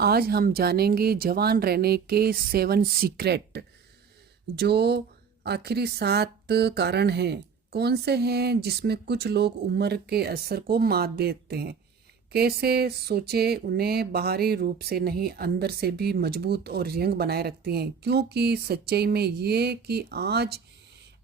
आज हम जानेंगे जवान रहने के 7 सीक्रेट। जो आखिरी 7 कारण हैं कौन से हैं जिसमें कुछ लोग उम्र के असर को मात देते हैं। कैसे सोचे उन्हें बाहरी रूप से नहीं अंदर से भी मजबूत और यंग बनाए रखती हैं, क्योंकि सच्चाई में ये कि आज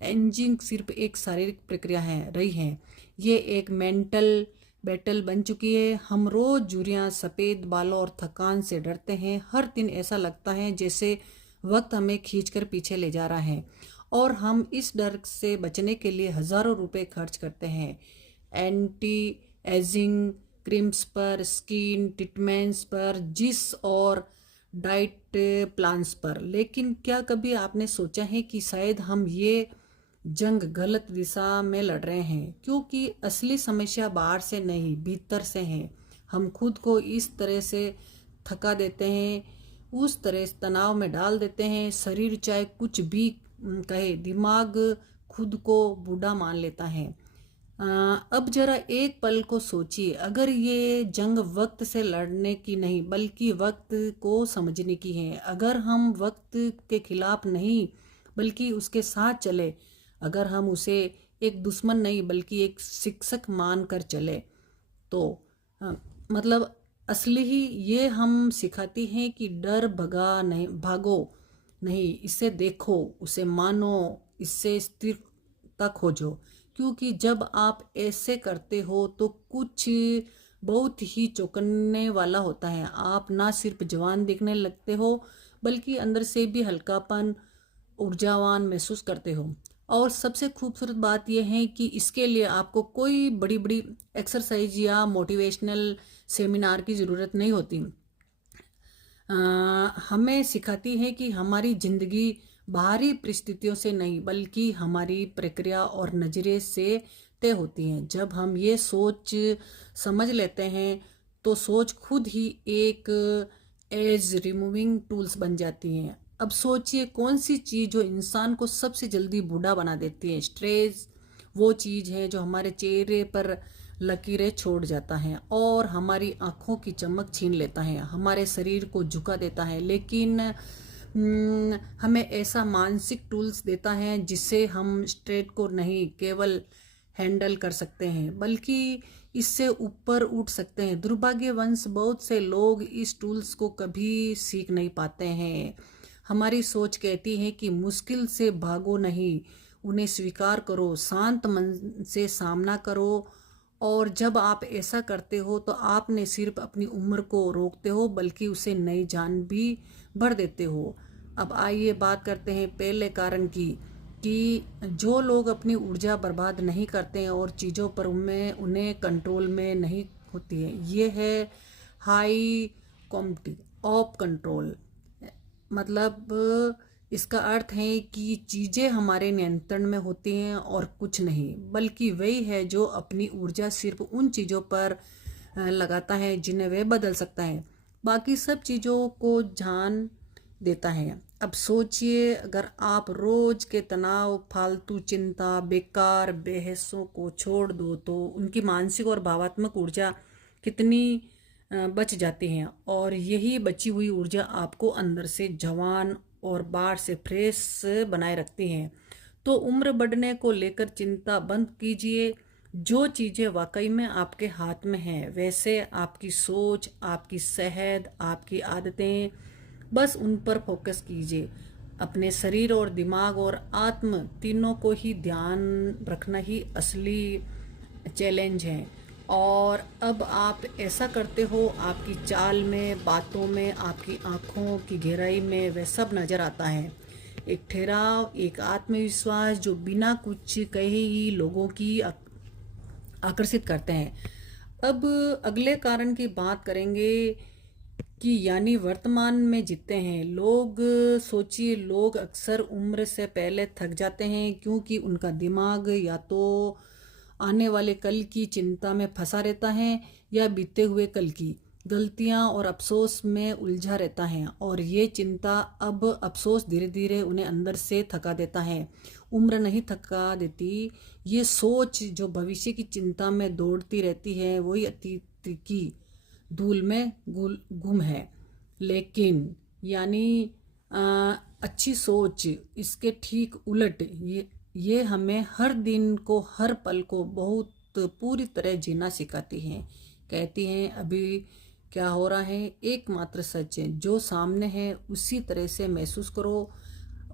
एंजिंग सिर्फ एक शारीरिक प्रक्रिया है रही है, ये एक मेंटल बैटल बन चुकी है। हम रोज झुर्रियाँ, सफ़ेद बालों और थकान से डरते हैं। हर दिन ऐसा लगता है जैसे वक्त हमें खींचकर पीछे ले जा रहा है, और हम इस डर से बचने के लिए हज़ारों रुपए खर्च करते हैं एंटी एजिंग क्रीम्स पर, स्किन ट्रीटमेंट्स पर, जिस और डाइट प्लान्स पर। लेकिन क्या कभी आपने सोचा है कि शायद हम ये जंग गलत दिशा में लड़ रहे हैं, क्योंकि असली समस्या बाहर से नहीं भीतर से है। हम खुद को इस तरह से थका देते हैं, उस तरह से तनाव में डाल देते हैं, शरीर चाहे कुछ भी कहे, दिमाग खुद को बूढ़ा मान लेता है। अब जरा एक पल को सोचिए, अगर ये जंग वक्त से लड़ने की नहीं बल्कि वक्त को समझने की है, अगर हम वक्त के खिलाफ नहीं बल्कि उसके साथ चले, अगर हम उसे एक दुश्मन नहीं बल्कि एक शिक्षक मान कर चले, तो मतलब असली ही ये हम सिखाती हैं कि डर भागो नहीं, इसे देखो, उसे मानो, इससे स्थिरता खोजो। क्योंकि जब आप ऐसे करते हो तो कुछ बहुत ही चौंकाने वाला होता है। आप ना सिर्फ जवान दिखने लगते हो बल्कि अंदर से भी हल्कापन, ऊर्जावान महसूस करते हो। और सबसे खूबसूरत बात यह है कि इसके लिए आपको कोई बड़ी बड़ी एक्सरसाइज या मोटिवेशनल सेमिनार की ज़रूरत नहीं होती। हमें सिखाती है कि हमारी ज़िंदगी बाहरी परिस्थितियों से नहीं बल्कि हमारी प्रक्रिया और नज़रिए से तय होती हैं। जब हम ये सोच समझ लेते हैं तो सोच खुद ही एक एज रिमूविंग टूल्स बन जाती हैं। अब सोचिए, कौन सी चीज़ जो इंसान को सबसे जल्दी बूढ़ा बना देती है? स्ट्रेस वो चीज़ है जो हमारे चेहरे पर लकीरें छोड़ जाता है और हमारी आँखों की चमक छीन लेता है, हमारे शरीर को झुका देता है, लेकिन हमें ऐसा मानसिक टूल्स देता है जिससे हम स्ट्रेस को नहीं केवल हैंडल कर सकते हैं बल्कि इससे ऊपर उठ सकते हैं। दुर्भाग्यवश बहुत से लोग इस टूल्स को कभी सीख नहीं पाते हैं। हमारी सोच कहती है कि मुश्किल से भागो नहीं, उन्हें स्वीकार करो, शांत मन से सामना करो। और जब आप ऐसा करते हो तो आपने सिर्फ अपनी उम्र को रोकते हो बल्कि उसे नई जान भी भर देते हो। अब आइए बात करते हैं पहले कारण की, कि जो लोग अपनी ऊर्जा बर्बाद नहीं करते हैं और चीज़ों पर उन्हें कंट्रोल में नहीं होती है। ये है हाई कॉम्पिटी ऑफ कंट्रोल। मतलब इसका अर्थ है कि चीज़ें हमारे नियंत्रण में होती हैं और कुछ नहीं, बल्कि वही है जो अपनी ऊर्जा सिर्फ उन चीज़ों पर लगाता है जिन्हें वह बदल सकता है, बाकी सब चीज़ों को जान देता है। अब सोचिए, अगर आप रोज के तनाव, फालतू चिंता, बेकार बहसों को छोड़ दो तो उनकी मानसिक और भावात्मक ऊर्जा कितनी बच जाती हैं, और यही बची हुई ऊर्जा आपको अंदर से जवान और बाहर से फ्रेश बनाए रखती हैं। तो उम्र बढ़ने को लेकर चिंता बंद कीजिए। जो चीज़ें वाकई में आपके हाथ में हैं, वैसे आपकी सोच, आपकी सेहत, आपकी आदतें, बस उन पर फोकस कीजिए। अपने शरीर और दिमाग और आत्म तीनों को ही ध्यान रखना ही असली चैलेंज है। और अब आप ऐसा करते हो, आपकी चाल में, बातों में, आपकी आँखों की गहराई में वह सब नज़र आता है। एक ठहराव, एक आत्मविश्वास जो बिना कुछ कहे ही लोगों की आकर्षित करते हैं। अब अगले कारण की बात करेंगे कि यानी वर्तमान में जीते हैं लोग। सोचिए, लोग अक्सर उम्र से पहले थक जाते हैं क्योंकि उनका दिमाग या तो आने वाले कल की चिंता में फंसा रहता है या बीते हुए कल की गलतियां और अफसोस में उलझा रहता है, और ये चिंता अब अफसोस धीरे धीरे उन्हें अंदर से थका देता है। उम्र नहीं थका देती, ये सोच जो भविष्य की चिंता में दौड़ती रहती है वही अतीत की धूल में गुम है। लेकिन यानी अच्छी सोच इसके ठीक उलट ये हमें हर दिन को, हर पल को बहुत पूरी तरह जीना सिखाती हैं। कहती हैं अभी क्या हो रहा है एकमात्र सच है, जो सामने है उसी तरह से महसूस करो,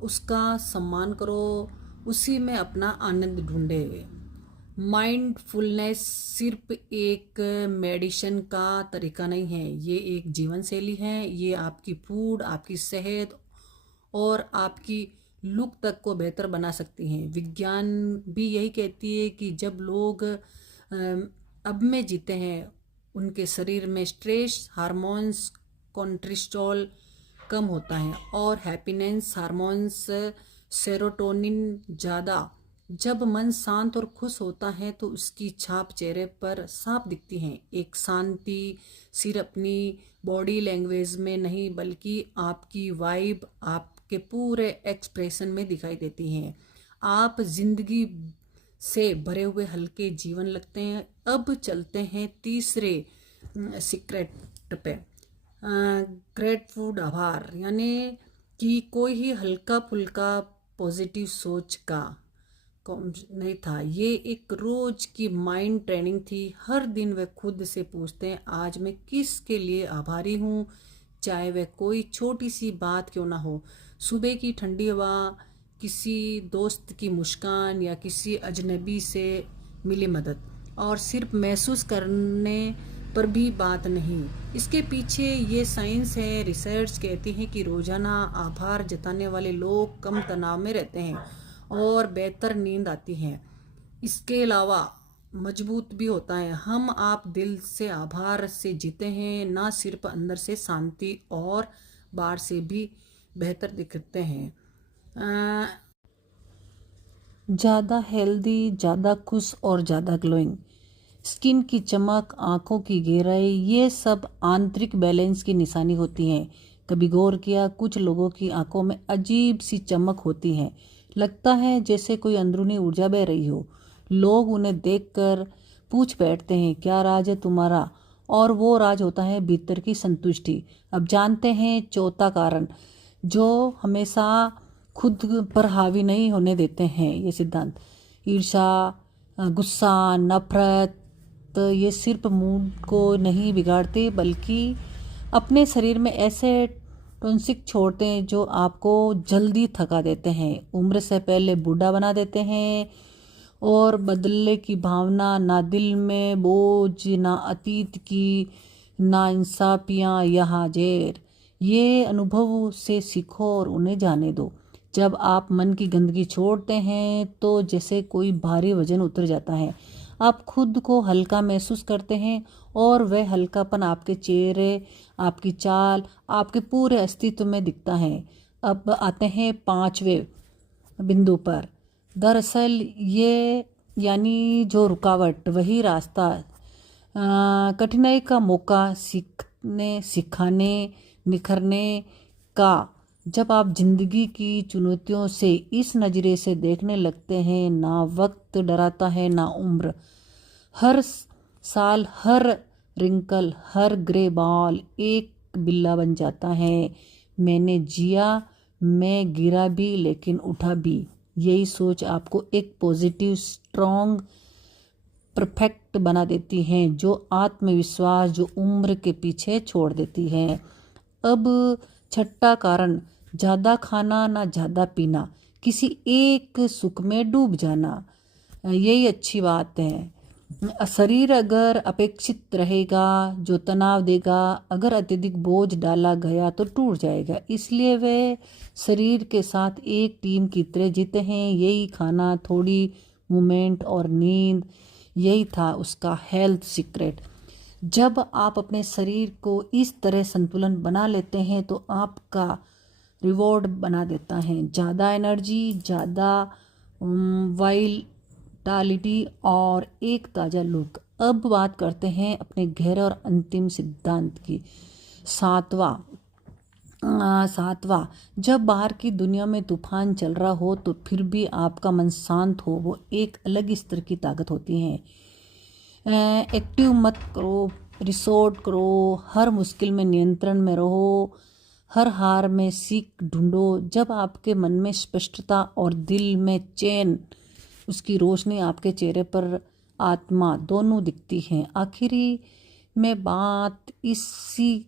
उसका सम्मान करो, उसी में अपना आनंद ढूंढे। माइंडफुलनेस सिर्फ एक मेडिसिन का तरीका नहीं है, ये एक जीवन शैली है। ये आपकी फूड, आपकी सेहत और आपकी लुक तक को बेहतर बना सकती हैं। विज्ञान भी यही कहती है कि जब लोग अब में जीते हैं, उनके शरीर में स्ट्रेस हार्मोन्स, कॉर्टिसोल कम होता है और हैप्पीनेस हार्मोन्स, सेरोटोनिन ज़्यादा। जब मन शांत और खुश होता है तो उसकी छाप चेहरे पर साफ दिखती है। एक शांति सिर्फ अपनी बॉडी लैंग्वेज में नहीं बल्कि आपकी वाइब, आपके पूरे एक्सप्रेशन में दिखाई देती है। आप जिंदगी से भरे हुए हल्के जीवन लगते हैं। अब चलते हैं तीसरे सीक्रेट पे, ग्रेटफुल आभार, यानी कि कोई ही हल्का फुल्का पॉजिटिव सोच का नहीं था। ये एक रोज की माइंड ट्रेनिंग थी। हर दिन वे खुद से पूछते हैं आज मैं किसके लिए आभारी हूँ, चाहे वह कोई छोटी सी बात क्यों ना हो। सुबह की ठंडी हवा, किसी दोस्त की मुस्कान या किसी अजनबी से मिली मदद। और सिर्फ महसूस करने पर भी बात नहीं, इसके पीछे ये साइंस है। रिसर्च कहती है कि रोजाना आभार जताने वाले लोग कम तनाव में रहते हैं और बेहतर नींद आती है। इसके अलावा मजबूत भी होता है। हम आप दिल से आभार से जीते हैं, ना सिर्फ अंदर से शांति और बाहर से भी बेहतर दिखते हैं। ज़्यादा हेल्दी, ज़्यादा खुश और ज़्यादा ग्लोइंग स्किन की चमक, आंखों की गहराई, ये सब आंतरिक बैलेंस की निशानी होती हैं। कभी गौर किया, कुछ लोगों की आंखों में अजीब सी चमक होती है, लगता है जैसे कोई अंदरूनी ऊर्जा बह रही हो। लोग उन्हें देखकर पूछ बैठते हैं क्या राज है तुम्हारा, और वो राज होता है भीतर की संतुष्टि। अब जानते हैं चौथा कारण जो हमेशा खुद पर हावी नहीं होने देते हैं ये सिद्धांत। ईर्ष्या, गुस्सा, नफरत, ये सिर्फ मूड को नहीं बिगाड़ते बल्कि अपने शरीर में ऐसे टॉक्सिक छोड़ते हैं जो आपको जल्दी थका देते हैं, उम्र से पहले बूढ़ा बना देते हैं। और बदलने की भावना, ना दिल में बोझ, ना अतीत की ना इंसाफियाँ यहाँ जेर। ये अनुभव से सीखो और उन्हें जाने दो। जब आप मन की गंदगी छोड़ते हैं तो जैसे कोई भारी वजन उतर जाता है, आप खुद को हल्का महसूस करते हैं और वह हल्कापन आपके चेहरे, आपकी चाल, आपके पूरे अस्तित्व में दिखता है। अब आते हैं पांचवें बिंदु पर। दरअसल ये यानी जो रुकावट वही रास्ता, कठिनाई का मौका, सीखने, सिखाने, निखरने का। जब आप जिंदगी की चुनौतियों से इस नज़रिए से देखने लगते हैं, ना वक्त डराता है ना उम्र। हर साल, हर रिंकल, हर ग्रे बॉल एक बिल्ला बन जाता है। मैंने जिया, मैं गिरा भी लेकिन उठा भी। यही सोच आपको एक पॉजिटिव, स्ट्रॉन्ग, परफेक्ट बना देती है, जो आत्मविश्वास जो उम्र के पीछे छोड़ देती है। अब छठा कारण, ज़्यादा खाना ना ज़्यादा पीना, किसी एक सुख में डूब जाना। यही अच्छी बात है। शरीर अगर अपेक्षित रहेगा जो तनाव देगा, अगर अत्यधिक बोझ डाला गया तो टूट जाएगा। इसलिए वे शरीर के साथ एक टीम की तरह जीते हैं। यही खाना, थोड़ी मूवमेंट और नींद, यही था उसका हेल्थ सीक्रेट। जब आप अपने शरीर को इस तरह संतुलन बना लेते हैं तो आपका रिवॉर्ड बना देता है ज़्यादा एनर्जी, ज़्यादा वाइटलिटी और एक ताज़ा लुक। अब बात करते हैं अपने गहरे और अंतिम सिद्धांत की। सातवां, जब बाहर की दुनिया में तूफान चल रहा हो तो फिर भी आपका मन शांत हो, वो एक अलग स्तर की ताकत होती है। एक्टिव मत करो, रिसोर्ट करो, हर मुश्किल में नियंत्रण में रहो, हर हार में सीख ढूंढो। जब आपके मन में स्पष्टता और दिल में चैन, उसकी रोशनी आपके चेहरे पर आत्मा दोनों दिखती हैं। आखिरी में बात इसी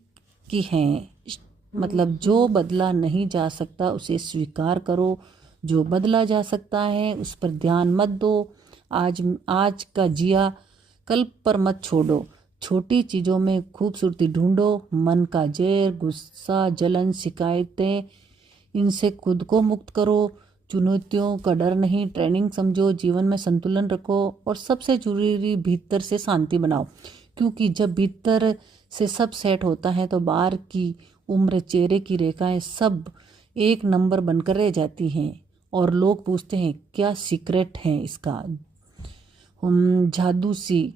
की है, मतलब जो बदला नहीं जा सकता उसे स्वीकार करो, जो बदला जा सकता है उस पर ध्यान मत दो। आज का जिया कल पर मत छोड़ो। छोटी चीज़ों में खूबसूरती ढूंढो। मन का जैर, गुस्सा, जलन, शिकायतें, इनसे खुद को मुक्त करो। चुनौतियों का डर नहीं, ट्रेनिंग समझो। जीवन में संतुलन रखो और सबसे जरूरी भीतर से शांति बनाओ, क्योंकि जब भीतर से सब सेट होता है तो बाहर की उम्र, चेहरे की रेखाएं सब एक नंबर बनकर रह जाती हैं। और लोग पूछते हैं क्या सीक्रेट है इसका। हम जादू सी